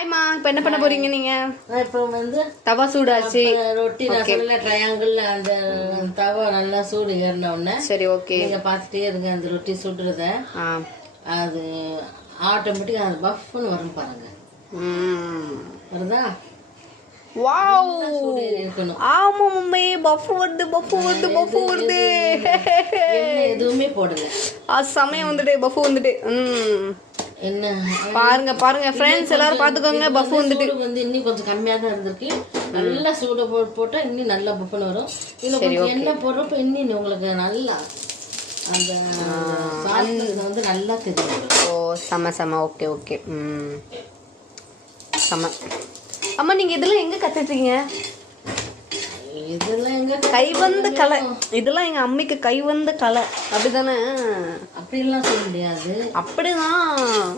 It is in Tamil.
ஹாய்மா, இப்போ என்ன பண்ண போறீங்க நீங்க? இப்போ வந்து தவா சூடாச்சு. ரொட்டி நான் சொல்லல ட்ரையாங்கிள் அந்த தவா நல்லா சூடு ஏறின உடனே சரி, ஓகே. நீங்க பார்த்துட்டே இருங்க அந்த ரொட்டி சுடுறத. அது ஆட்டோமேட்டிக்கா அது பஃப்னு வரும் பாருங்க. வருதா? வாவ், இருக்கணும். ஆமா மம்மி, பஃப் வருது பஃப் வருது பஃப் வருது. எதுவுமே போடல, சமயம் வந்துட்டு பஃப் வந்துட்டு. என்ன பாருங்க பாருங்க ஃப்ரெண்ட்ஸ், எல்லாரும் பாத்துக்கோங்க. பஃப் வந்துட்டு வந்து இன்னும் கொஞ்சம் கம்மியா தான் இருந்திருக்கு. நல்லா சூடு போட்டா இன்னும் நல்லா பஃப்னு வரும். இதுல கொஞ்சம் எண்ணெய் போடுறப்ப இன்னும் உங்களுக்கு நல்லா அந்த வந்து நல்லா தெரியும். ஓ, செம செம, ஓகே ஓகே. செம. அம்மா, நீங்க இதெல்லாம் எங்க கத்துட்டீங்க? இதெல்லாம் எங்க கைவந்த கலை. இதெல்லாம் எங்க அம்மிக்கு கைவந்த கலை, அப்படிதானே? அப்படிலாம் சொல்ல முடியாது. அப்படிதான்.